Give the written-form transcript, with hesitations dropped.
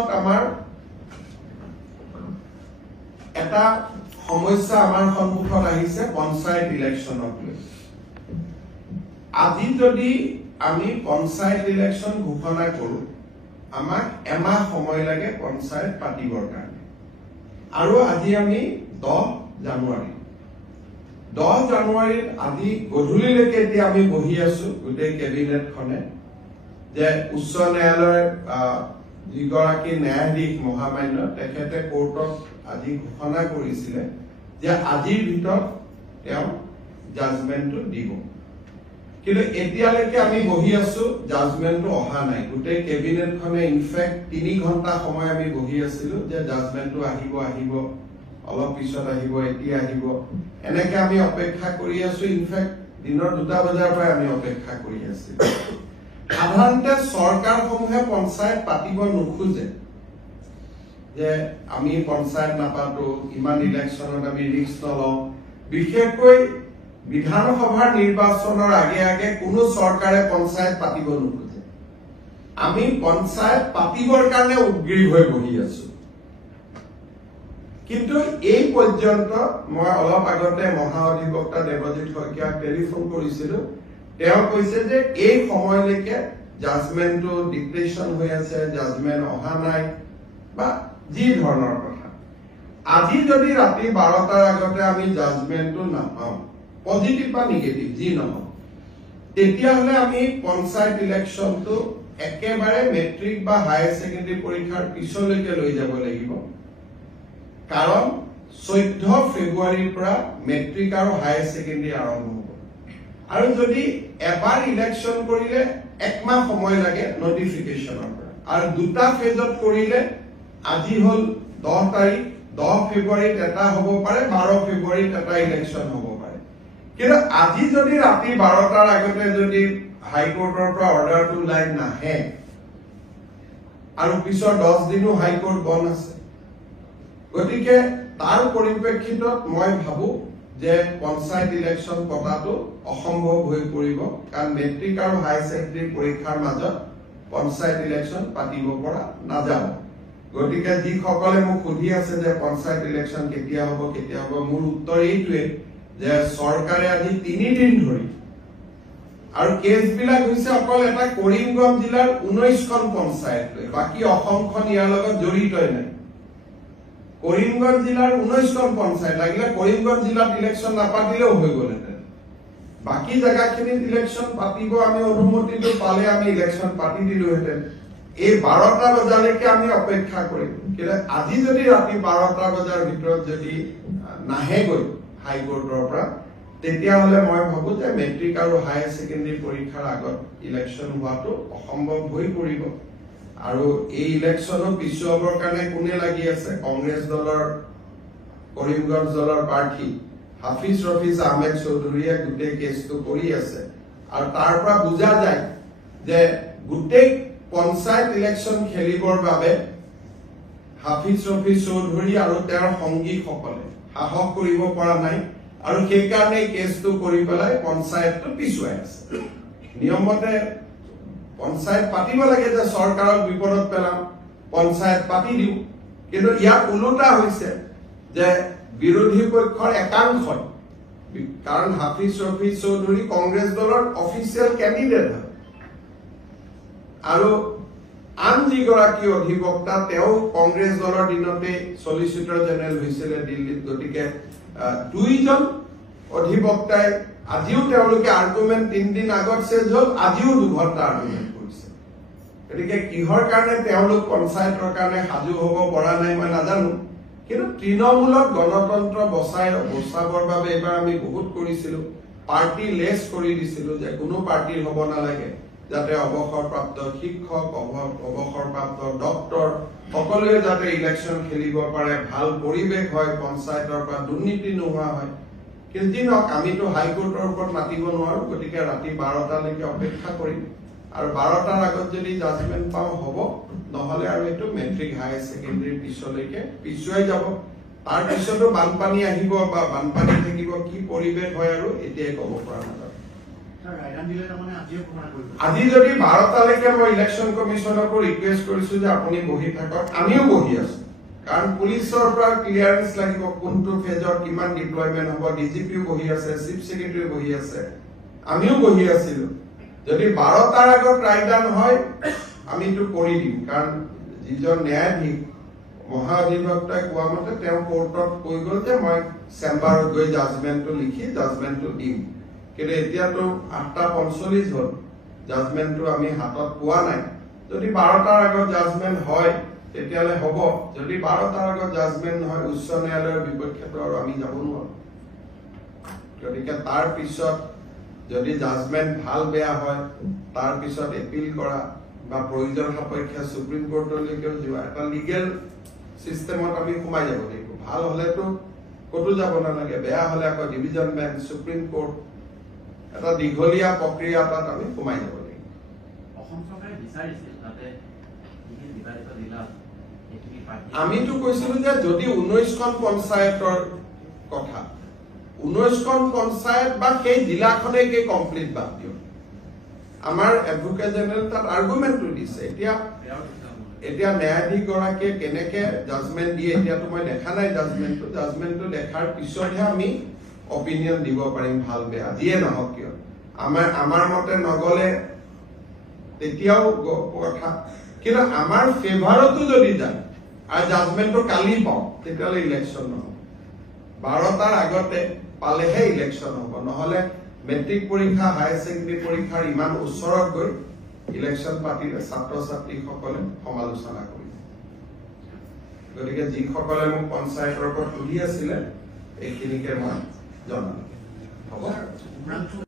আমাৰ এটা সমস্যা আমাৰ সন্মুখত আহিছে পঞ্চায়ত ইলেকশনক লৈ আজি যদি আমি পঞ্চায়ত ইলেকশন ঘোষণা কৰো আমাক এমাহ সময় লাগে পঞ্চায়ত পাতিবৰ কাৰণে আৰু আজি আমি 10 জানুৱাৰীত আজি গধূলিলৈকে এতিয়া আমি বহি আছো গোটেই কেবিনেটখনে যে উচ্চ ন্যায়ালয়ৰ যিগৰাকী ন্যায়াধীশ মহামান্য তেখেতে কোৰ্টত আজি ঘোষণা কৰিছিলে যে আজিৰ ভিতৰত তেওঁ জাজমেন্টটো দিব কিন্তু এতিয়ালৈকে আমি বহি আছো জাজমেন্টটো অহা নাই গোটেই কেবিনেটখনে ইনফেক্ট 3 ঘণ্টা সময় আমি বহি আছিলো যে জাজমেন্টটো আহিব অলপ পিছত আহিব এতিয়া আহিব এনেকে আমি অপেক্ষা কৰি আছো ইনফেক্ট দিনৰ 2টা বজাৰ পৰা আমি অপেক্ষা কৰি আছিলো সাধাৰণতে চৰকাৰসমূহে পঞ্চায়ত পাতিব নোখোজে যে আমি পঞ্চায়ত নাপাতো ইমান ইলেকশনত আমি ৰিস্ক নলওঁ বিশেষকৈ বিধানসভাৰ নিৰ্বাচনৰ আগে কোনো চৰকাৰে পঞ্চায়ত পাতিব নোখোজে আমি পঞ্চায়ত পাতিবৰ কাৰণে উগ্ৰীৱ হৈ বহি আছো কিন্তু এই পৰ্যন্ত মই অলপ আগতে মহা অধিবক্তা দেৱজিৎ শইকীয়াক টেলিফোন কৰিছিলো তেওঁ কৈছে যে এই সময়লৈকে জাজমেন্টটো ডিক্লেৰেশ্যন হৈ আছে জাজমেন্ট অহা নাই বা যি ধৰণৰ কথা আজি যদি ৰাতি 12টাৰ আগতে আমি জাজমেন্টটো নাপাওঁ পজিটিভ বা নিগেটিভ যি নহওক তেতিয়াহলে আমি পঞ্চায়ত ইলেকশনটো একেবাৰে মেট্ৰিক বা হায়াৰ সেকেন্ডাৰী পৰীক্ষাৰ পিছলৈকে লৈ যাব লাগিব কাৰণ 14 ফেব্ৰুৱাৰীৰ পৰা মেট্ৰিক আৰু হায়াৰ সেকেন্ডাৰী আৰম্ভ হ'ব আৰু যদি এবাৰ ইলেকশন কৰিলে একমাহ সময় লাগে নটিফিকেশনৰ পৰা আৰু দুটা ফেজত কৰিলে আজি হল 10 তাৰিখ 10 ফেব্ৰুৱাৰীত এটা হ'ব পাৰে 12 ফেব্ৰুৱাৰীত এটা ইলেকশন হ'ব পাৰে কিন্তু আজি যদি ৰাতি 12টাৰ আগতে যদি হাইকোৰ্টৰ পৰা অৰ্ডাৰটো ওলাই নাহে আৰু পিছৰ 10 দিনো হাইকোৰ্ট বন্ধ আছে গতিকে তাৰ পৰিপ্ৰেক্ষিতত মই ভাবো যে পঞ্চায়ত ইলেকশন পতাটো অসম্ভৱ হৈ পৰিব কাৰণ মেট্ৰিক আৰু হায়াৰ সেকেন্ডাৰী পৰীক্ষাৰ মাজত পঞ্চায়ত ইলেকশন পাতিব পৰা নাযাব গতিকে যি সকলে মোক সুধি আছে যে পঞ্চায়ত ইলেকশন কেতিয়া হ'ব মোৰ উত্তৰ এইটোৱে যে চৰকাৰে আজি 3 দিন ধৰি আৰু কেছবিলাক হৈছে অকল এটা কৰিমগঞ্জ জিলাৰ 19খন পঞ্চায়ত লৈ বাকি অসমখন ইয়াৰ লগত জড়িতই নাই কৰিমগঞ্জ জিলাৰ 19খন পঞ্চায়ত লাগিলে কৰিমগঞ্জ জিলাত ইলেকশন নাপাতিলেও হৈ গ'লহেঁতেন বাকি জায়গাখিনিত ইলেকশন পাতিব আমি অনুমতিটো পালে আমি ইলেকশন পাতি দিলোহেঁতেন এই 12টা বজালৈকে আমি অপেক্ষা কৰিম কিন্তু আজি যদি ৰাতি 12টা বজাৰ ভিতৰত যদি নাহেগৈ হাইকোৰ্টৰ পৰা তেতিয়াহলে মই ভাবো যে মেট্ৰিক আৰু হায়াৰ সেকেন্ডাৰী পৰীক্ষাৰ আগত ইলেকশন হোৱাটো অসম্ভৱ হৈ পৰিব আৰু এই ইলেকশনৰ পিছুৱাবৰ কাৰণে কোনে লাগি আছে কংগ্ৰেছ দলৰ কৰিমগঞ্জ দলৰ প্ৰাৰ্থী হাফিজ ৰফিজ আহমেদ চৌধুৰীয়ে গোটেই কেছটো কৰি আছে আৰু তাৰ পৰা বুজা যায় যে গোটেই পঞ্চায়ত ইলেকশন খেলিবৰ বাবে হাফিজ ৰফিজ চৌধুৰী আৰু তেওঁৰ সংগীসকলে সাহস কৰিব পৰা নাই আৰু সেইকাৰণে কেছটো কৰি পেলাই পঞ্চায়তটো পিছুৱাই আছে নিয়মতে পঞ্চায়ত পাতিব লাগে যে চৰকাৰক বিপদত পেলাম পঞ্চায়ত পাতি দিও কিন্তু ইয়াৰ উল্টা হৈছে যে বিৰোধী পক্ষৰ একাংশই কাৰণ হাফিজ ৰফিজ চৌধুৰী কংগ্ৰেছ দলৰ অফিচিয়েল কেণ্ডিডেট হয় আৰু আন যিগৰাকী অধিবক্তা তেওঁ কংগ্ৰেছ দলৰ দিনতে সলিচিটৰ জেনেৰেল হৈছিলে দিল্লীত গতিকে দুইজন অধিবক্তাই আজিও তেওঁলোকে আৰ্গুমেন্ট 3 দিন আগত শেষ হল আজিও 2 ঘণ্টা আৰ্গুমেন্ট কৰিছে গতিকে কিহৰ কাৰণে তেওঁলোক পঞ্চায়তৰ কাৰণে সাজু হ'ব পৰা নাই মই নাজানো কিন্তু তৃণমূলক গণতন্ত্ৰ বচাবৰ বাবে এবাৰ আমি বহুত কৰিছিলো পাৰ্টি লেছ কৰি দিছিলো যে কোনো পাৰ্টিৰ হ'ব নালাগে যাতে অৱসৰপ্ৰাপ্ত শিক্ষক অৱসৰপ্ৰাপ্ত ডক্টৰ সকলোৱে যাতে ইলেকশন খেলিব পাৰে ভাল পৰিৱেশ হয় পঞ্চায়তৰ পৰা দুৰ্নীতি নোহোৱা হয় কিন্তু আমিতো হাইকোৰ্টৰ ওপৰত মাতিব নোৱাৰো গতিকে ৰাতি 12টালৈকে অপেক্ষা কৰিম আৰু 12টাৰ আগত যদি জাজমেন্ট পাওঁ হ'ব নহলে আৰু এইটো মেট্ৰিক হায়াৰ সেকেন্ডাৰী পিছলৈকে পিছুৱাই যাব তাৰ পিছতো বানপানী আহিব বা বানপানী থাকিব কি পৰিৱেশ হয় আৰু এতিয়াই ক'ব পৰা নাযায় আজি যদি 12 তাৰিখে মই ইলেকশ্যন কমিশনকো ৰিকুৱেষ্ট কৰিছো যে আপুনি বহি থাকক, আমিও বহি আছো, কাৰণ পুলিচৰ পৰা ক্লিয়াৰেন্স লাগিব কোনটো ফেজৰ কিমান ডিপ্লয়মেন্ট হ'ব, ডিজিপিও বহি আছে, চিফ সেক্ৰেটাৰী বহি আছে, আমিও বহি আছিলো। যদি 12 টাৰ আগত ৰায়দান হয় আমিতো কৰি দিম, কাৰণ যিজন ন্যায়াধীশ মহাধিবক্তাই কোৱা মতে তেওঁ কোৰ্টত কৈ গ'ল যে মই চেম্বাৰত গৈ জাজমেন্টটো লিখি জাজমেন্টটো দিম, কিন্তু এতিয়াতো 8:45 হ'ল, জাজমেন্টটো আমি হাতত পোৱা নাই। যদি 12 টাৰ আগত জাজমেন্ট হয় তেতিয়ালে হ'ব, যদি 12 টাৰ আগত জাজমেন্ট নহয় উচ্চ ন্যায়ালয়ৰ বিপক্ষেতো আৰু আমি যাব নোৱাৰো। গতিকে তাৰ পিছত যদি জাজমেন্ট ভাল বেয়া হয় তাৰ পিছত এপিল কৰা বা প্ৰয়োজন সাপেক্ষে সুপ্ৰিম কোৰ্টলৈকেও যোৱা এটা লিগেল সিস্টেমত আমি সোমাই যাব লাগিব। ভাল হলেতো কতো যাব নালাগে, বেয়া হলে আকৌ ডিভিজন বেঞ্চ, সুপ্ৰিম কোৰ্ট, এটা দীঘলীয়া প্ৰক্ৰিয়া এটাত আমি সোমাই যাব লাগিব। আমিতো কৈছিলো যে যদি 19খন পঞ্চায়তৰ কথা, 19খন পঞ্চায়ত বা সেই জিলাখনেই কমপ্লিট বাদ দিয়ক, আমাৰ এডভোকেট জেনেৰেল তাত আৰ্গুমেন্টটো দিছে। এতিয়া ন্যায়াধীশ গৰাকীয়ে কেনেকে জাজমেন্ট দিয়ে এতিয়াতো মই দেখা নাই জাজমেন্টটো দেখাৰ পিছতহে আমি অপিনিয়ন দিব পাৰিম ভাল বেয়া, যিয়ে নহওক কিয়। আমাৰ মতে নগলে তেতিয়াও কথা, কিন্তু আমাৰ ফেভাৰতো যদি যায় আৰু জাজমেন্টটো কালি পাওঁ তেতিয়াহ'লে ইলেকশ্যন নহ'ব। 12 টাৰ আগতে পালেহে ইলেকশ্যন হ'ব, নহ'লে মেট্ৰিক পৰীক্ষা হায়াৰ ছেকেণ্ডেৰী পৰীক্ষাৰ ইমান ওচৰত গৈ ইলেকশ্যন পাতিলে ছাত্ৰ ছাত্ৰীসকলে সমালোচনা কৰিব। গতিকে যিসকলে মোক পঞ্চায়তৰ ওপৰত সুধি আছিলে এইখিনিকে মই জনাম। হ'ব।